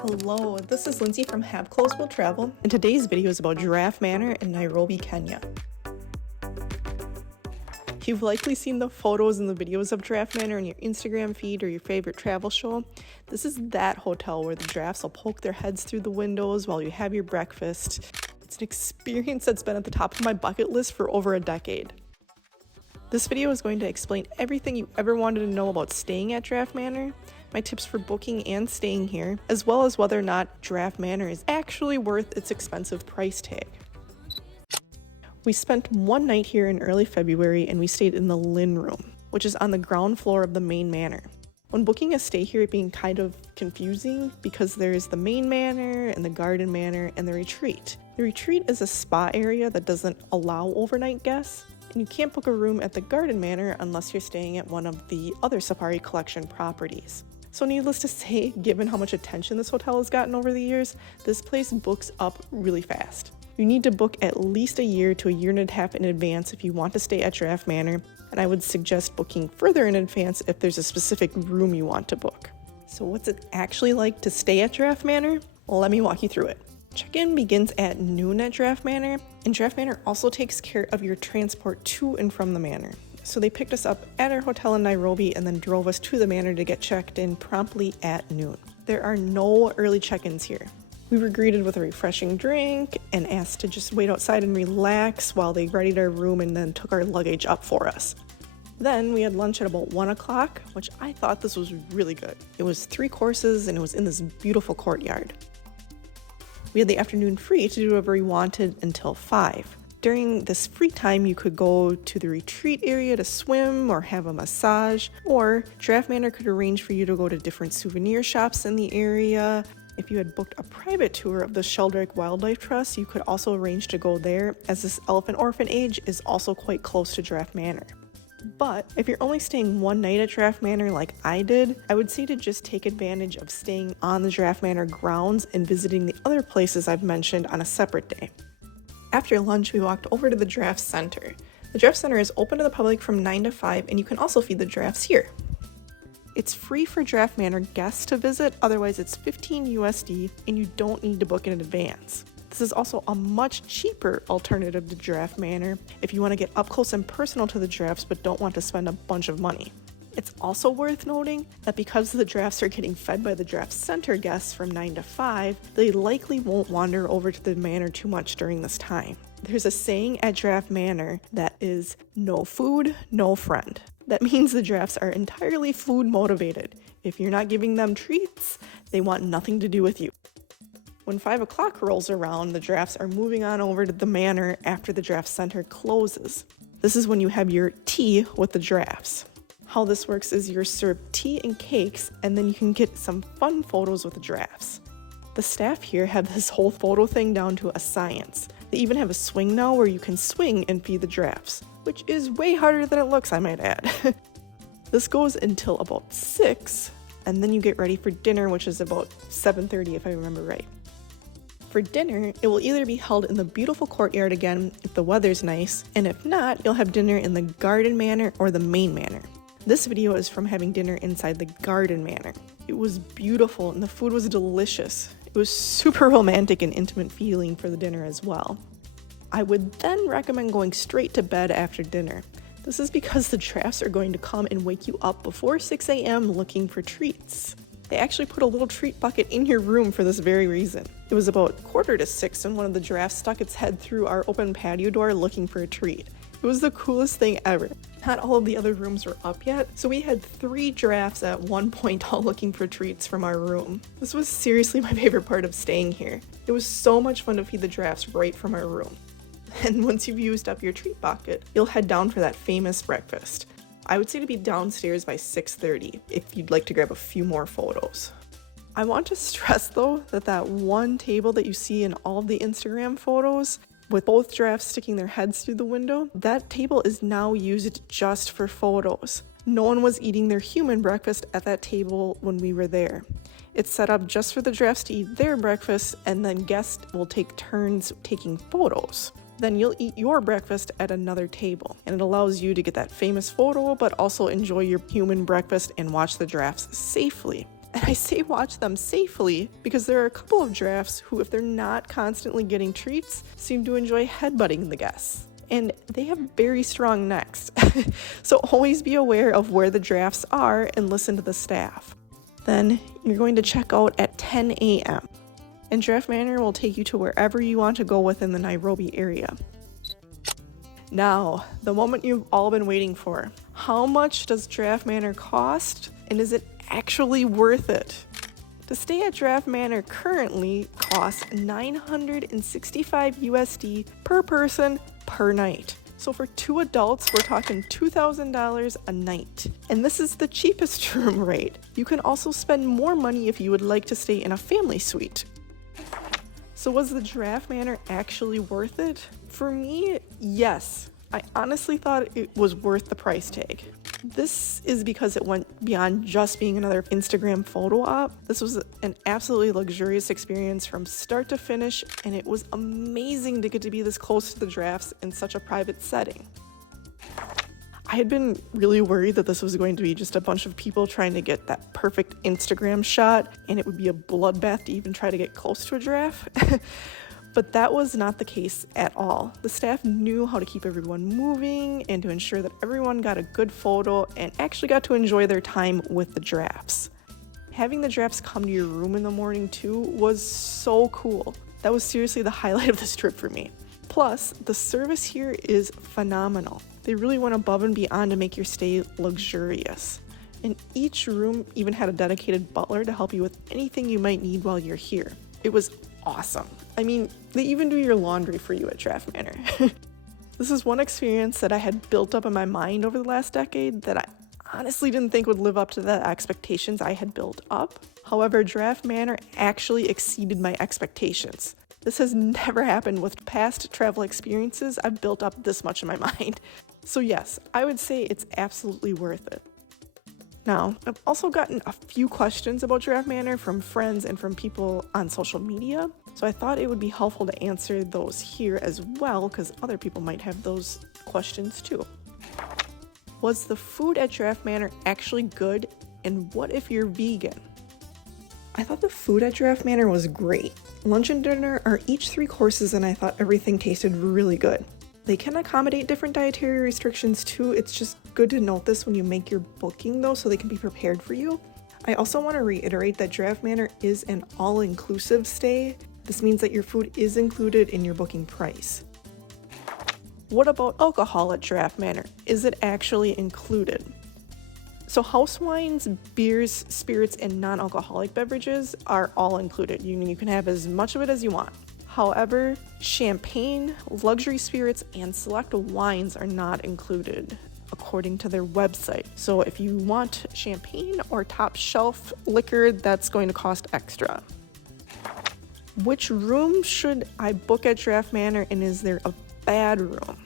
Hello, this is Lindsay from Have Clothes Will Travel, and today's video is about Giraffe Manor in Nairobi, Kenya. You've likely seen the photos and the videos of Giraffe Manor in your Instagram feed or your favorite travel show. This is that hotel where the giraffes will poke their heads through the windows while you have your breakfast. It's an experience that's been at the top of my bucket list for over a decade. This video is going to explain everything you ever wanted to know about staying at Giraffe Manor, my tips for booking and staying here, as well as whether or not Giraffe Manor is actually worth its expensive price tag. We spent one night here in early February and we stayed in the Lynn Room, which is on the ground floor of the main manor. When booking a stay here, it being kind of confusing because there's the main manor and the garden manor and the retreat. The retreat is a spa area that doesn't allow overnight guests, and you can't book a room at the garden manor unless you're staying at one of the other Safari Collection properties. So needless to say, given how much attention this hotel has gotten over the years, this place books up really fast. You need to book at least a year to a year and a half in advance if you want to stay at Giraffe Manor, and I would suggest booking further in advance if there's a specific room you want to book. So what's it actually like to stay at Giraffe Manor? Well, let me walk you through it. Check-in begins at noon at Giraffe Manor, and Giraffe Manor also takes care of your transport to and from the manor. So they picked us up at our hotel in Nairobi and then drove us to the manor to get checked in promptly at noon. There are no early check-ins here. We were greeted with a refreshing drink and asked to just wait outside and relax while they readied our room and then took our luggage up for us. Then we had lunch at about 1 o'clock, which I thought this was really good. It was 3 courses and it was in this beautiful courtyard. We had the afternoon free to do whatever we wanted until 5. During this free time, you could go to the retreat area to swim or have a massage, or Giraffe Manor could arrange for you to go to different souvenir shops in the area. If you had booked a private tour of the Sheldrick Wildlife Trust, you could also arrange to go there, as this elephant orphanage is also quite close to Giraffe Manor. But if you're only staying one night at Giraffe Manor like I did, I would say to just take advantage of staying on the Giraffe Manor grounds and visiting the other places I've mentioned on a separate day. After lunch, we walked over to the Giraffe Centre. The Giraffe Centre is open to the public from 9 to 5, and you can also feed the giraffes here. It's free for Giraffe Manor guests to visit, otherwise it's $15 USD, and you don't need to book in advance. This is also a much cheaper alternative to Giraffe Manor if you want to get up close and personal to the giraffes but don't want to spend a bunch of money. It's also worth noting that because the giraffes are getting fed by the Giraffe Centre guests from 9 to 5, they likely won't wander over to the manor too much during this time. There's a saying at Giraffe Manor that is, no food, no friend. That means the giraffes are entirely food motivated. If you're not giving them treats, they want nothing to do with you. When 5 o'clock rolls around, the giraffes are moving on over to the manor after the Giraffe Centre closes. This is when you have your tea with the giraffes. How this works is you're served tea and cakes, and then you can get some fun photos with the giraffes. The staff here have this whole photo thing down to a science. They even have a swing now where you can swing and feed the giraffes, which is way harder than it looks, I might add. This goes until about 6, and then you get ready for dinner, which is about 7:30 if I remember right. For dinner, it will either be held in the beautiful courtyard again if the weather's nice, and if not, you'll have dinner in the garden manor or the main manor. This video is from having dinner inside the garden manor. It was beautiful and the food was delicious. It was super romantic and intimate feeling for the dinner as well. I would then recommend going straight to bed after dinner. This is because the giraffes are going to come and wake you up before 6 a.m. looking for treats. They actually put a little treat bucket in your room for this very reason. It was about 5:45 when one of the giraffes stuck its head through our open patio door looking for a treat. It was the coolest thing ever. Not all of the other rooms were up yet, so we had 3 giraffes at one point all looking for treats from our room. This was seriously my favorite part of staying here. It was so much fun to feed the giraffes right from our room. And once you've used up your treat bucket, you'll head down for that famous breakfast. I would say to be downstairs by 6:30 if you'd like to grab a few more photos. I want to stress though that one table that you see in all of the Instagram photos with both giraffes sticking their heads through the window, that table is now used just for photos. No one was eating their human breakfast at that table when we were there. It's set up just for the giraffes to eat their breakfast, and then guests will take turns taking photos. Then you'll eat your breakfast at another table, and it allows you to get that famous photo, but also enjoy your human breakfast and watch the giraffes safely. And I say watch them safely because there are a couple of giraffes who, if they're not constantly getting treats, seem to enjoy headbutting the guests. And they have very strong necks. So always be aware of where the giraffes are and listen to the staff. Then you're going to check out at 10 a.m. and Giraffe Manor will take you to wherever you want to go within the Nairobi area. Now, the moment you've all been waiting for. How much does Giraffe Manor cost, and is it actually worth it? To stay at Giraffe Manor currently costs $965 USD per person per night. So for 2 adults, we're talking $2,000 a night. And this is the cheapest room rate. You can also spend more money if you would like to stay in a family suite. So was the Giraffe Manor actually worth it? For me, yes. I honestly thought it was worth the price tag. This is because it went beyond just being another Instagram photo op. This was an absolutely luxurious experience from start to finish, and it was amazing to get to be this close to the giraffes in such a private setting. I had been really worried that this was going to be just a bunch of people trying to get that perfect Instagram shot, and it would be a bloodbath to even try to get close to a giraffe. But that was not the case at all. The staff knew how to keep everyone moving and to ensure that everyone got a good photo and actually got to enjoy their time with the giraffes. Having the giraffes come to your room in the morning too was so cool. That was seriously the highlight of this trip for me. Plus, the service here is phenomenal. They really went above and beyond to make your stay luxurious. And each room even had a dedicated butler to help you with anything you might need while you're here. It was awesome. I mean, they even do your laundry for you at Giraffe Manor. This is one experience that I had built up in my mind over the last decade that I honestly didn't think would live up to the expectations I had built up. However, Giraffe Manor actually exceeded my expectations. This has never happened with past travel experiences I've built up this much in my mind. So yes, I would say it's absolutely worth it. Now, I've also gotten a few questions about Giraffe Manor from friends and from people on social media, so I thought it would be helpful to answer those here as well, because other people might have those questions too. Was the food at Giraffe Manor actually good, and what if you're vegan? I thought the food at Giraffe Manor was great. Lunch and dinner are each 3 courses, and I thought everything tasted really good. They can accommodate different dietary restrictions too. It's just good to note this when you make your booking though, so they can be prepared for you. I also want to reiterate that Giraffe Manor is an all-inclusive stay. This means that your food is included in your booking price. What about alcohol at Giraffe Manor? Is it actually included? So house wines, beers, spirits, and non-alcoholic beverages are all included. You can have as much of it as you want. However, champagne, luxury spirits, and select wines are not included according to their website. So if you want champagne or top shelf liquor, that's going to cost extra. Which room should I book at Giraffe Manor, and is there a bad room?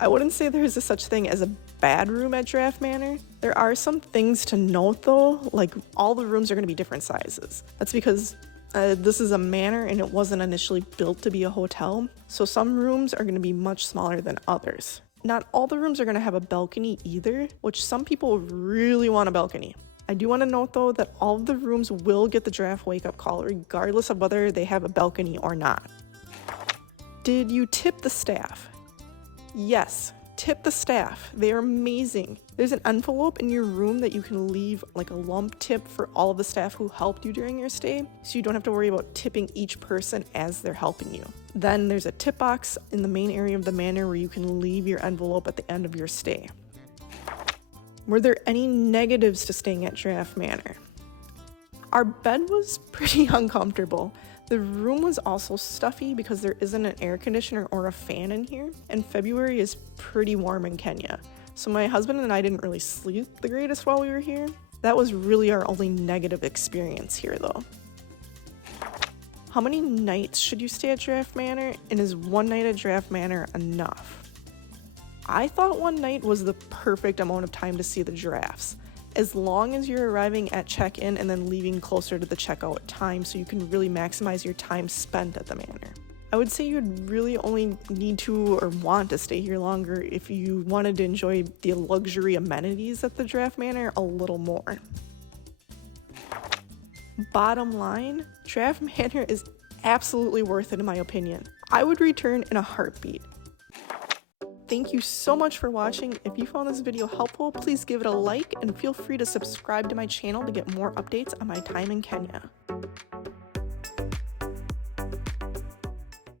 I wouldn't say there is a such thing as a bad room at Giraffe Manor. There are some things to note though, like all the rooms are going to be different sizes. That's because this is a manor and it wasn't initially built to be a hotel, so some rooms are going to be much smaller than others. Not all the rooms are going to have a balcony either, which some people really want a balcony. I do want to note though that all of the rooms will get the giraffe wake-up call regardless of whether they have a balcony or not. Did you tip the staff? Yes. Tip the staff. They are amazing. There's an envelope in your room that you can leave like a lump tip for all of the staff who helped you during your stay, so you don't have to worry about tipping each person as they're helping you. Then there's a tip box in the main area of the manor where you can leave your envelope at the end of your stay. Were there any negatives to staying at Giraffe Manor? Our bed was pretty uncomfortable. The room was also stuffy because there isn't an air conditioner or a fan in here, and February is pretty warm in Kenya. So my husband and I didn't really sleep the greatest while we were here. That was really our only negative experience here though. How many nights should you stay at Giraffe Manor, and is one night at Giraffe Manor enough? I thought one night was the perfect amount of time to see the giraffes, as long as you're arriving at check-in and then leaving closer to the checkout time so you can really maximize your time spent at the manor. I would say you'd really only need to or want to stay here longer if you wanted to enjoy the luxury amenities at the Giraffe Manor a little more. Bottom line, Giraffe Manor is absolutely worth it in my opinion. I would return in a heartbeat. Thank you so much for watching. If you found this video helpful, please give it a like and feel free to subscribe to my channel to get more updates on my time in Kenya.